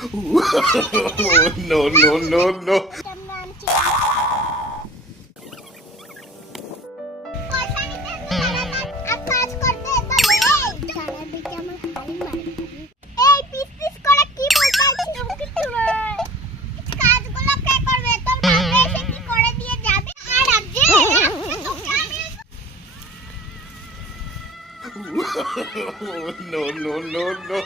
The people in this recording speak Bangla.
No, no, no, no. পয়সা নিতে সারাটা আর কাজ করতে তো নেই সারা দিকে আমার হাই মারে এই পিস পিস করে কি বলতাছিস তুমি কাজগুলো কে করবে তোমরা এসে কি করে দিয়ে যাবে আর আজকে তোকে আমি No, no, no, no.